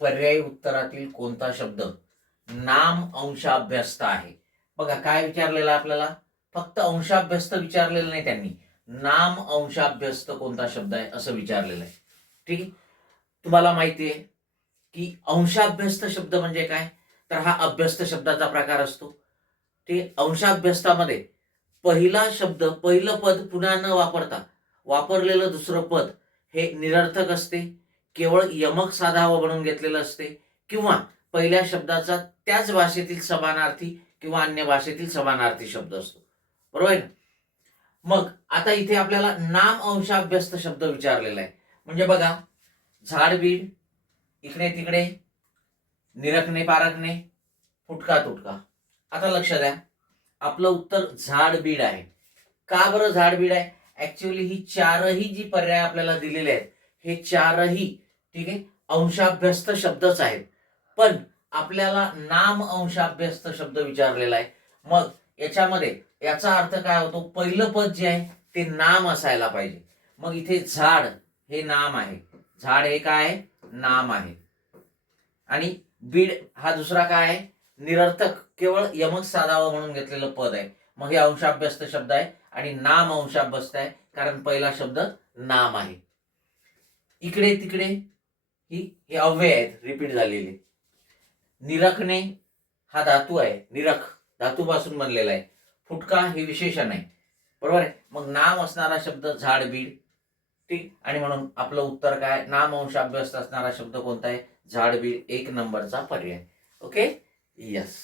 पर्यायी उत्तरातील कोणता शब्द नाम अंशाभ्यस्त आहे? बघा काय विचारलेलं आपल्याला, फक्त अंशाभ्यस्त विचारलेलं नाही त्यांनी, नाम अंशाभ्यस्त कोणता शब्द आहे असं विचारलेलं आहे. ठीक आहे. तुम्हाला माहिती आहे की अंशाभ्यस्त शब्द म्हणजे काय, तर हा अभ्यस्त शब्दाचा प्रकार असतो. ते अंशाभ्यस्तामध्ये पहिला शब्द, पहिलं पद पुन्हा न वापरता वापरलेलं दुसरं पद हे निरर्थक असते, केवळ यमक साधावं म्हणून घेतलेलं असते, किंवा पहिल्या शब्दाचा त्याच भाषेतील समानार्थी किंवा अन्य भाषेतील समानार्थी शब्द असतो. बरोबर आहे ना? मग आता इथे आपल्याला नाम अंशाभ्यस्त शब्द विचारलेला आहे. म्हणजे बघा, झाडबीड, इकडे तिकडे, निरखणे पारखणे, फुटका तुटका. आता लक्ष द्या, आपलं उत्तर झाडबीड आहे. का बरं झाडबीड आहे? ऍक्च्युअली ही चारही जी पर्याय आपल्याला दिलेले आहेत हे चारही, ठीक आहे, अंशाभ्यस्त शब्दच आहेत. पण आपल्याला नाम अंशाभ्यस्त शब्द विचारलेला आहे. मग याच्यामध्ये याचा अर्थ काय होतो, पहिलं पद जे आहे ते नाम असायला पाहिजे. मग इथे झाड हे नाम आहे, झाड हे काय आहे, नाम आहे. आणि बीड हा दुसरा काय आहे, निरर्थक, केवळ यमक साधावं म्हणून घेतलेलं पद आहे. मग हे अंशाभ्यस्त शब्द आहे आणि नाम अंशाभ्यस्त आहे, कारण पहिला शब्द नाम आहे. इकडे तिकडे ही हे अव्यय आहेत, रिपीट झालेले. निरखणे हा धातू आहे, निरख धातूपासून बनलेला आहे. फुटका हे विशेषण आहे. बरोबर आहे. मग नाम असणारा शब्द झाडबीड, ठीक. आणि म्हणून आपलं उत्तर काय, नाम अंशाभ्यस्त असणारा शब्द कोणता आहे, झाडबीड, एक नंबरचा पर्याय. Okay, yes.